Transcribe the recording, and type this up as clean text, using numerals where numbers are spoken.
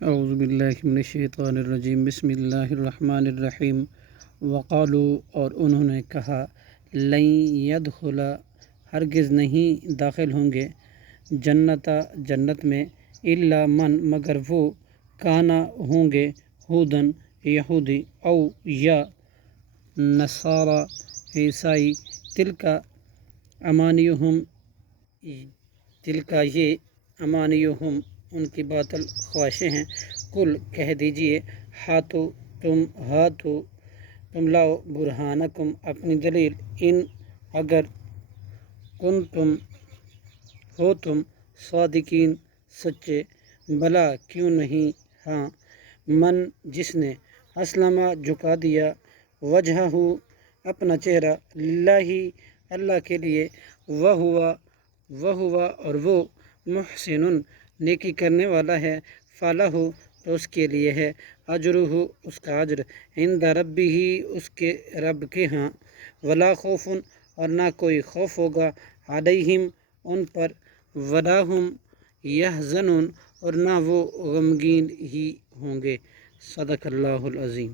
اعوذ باللہ من الشیطان الرجیم، بسم اللہ الرحمن الرحیم۔ وقالو، اور انہوں نے کہا، لن يدخل، ہرگز نہیں داخل ہوں گے، جنت میں، الا من، مگر وہ، کانا ہوں گے، ہودن یہودی، او یا نصارا عیسائی، تلکا امانیہم، یہ امانیہم ان کی باطل خواہشیں ہیں۔ کل، کہہ دیجئے، ہاتو تم لاؤ، برہانکم، اپنی دلیل، ان، اگر، کنتم، ہو تم، صادقین، سچے، بلا، کیوں نہیں، ہاں، من، جس نے، اسلم، جھکا دیا، وجہہ، اپنا چہرہ، للہ، اللہ کے لیے، وہوا، اور وہ، محسن، نیکی کرنے والا ہے، فلہ، تو اس کے لیے ہے، اجرہ، اس کا اجر، عند ربہ، اس کے رب کے ہاں، ولا خوف، اور نہ کوئی خوف ہوگا، علیہم، ان پر، ولا ہم یحزنون، اور نہ وہ غمگین ہی ہوں گے۔ صدق اللہ العظیم۔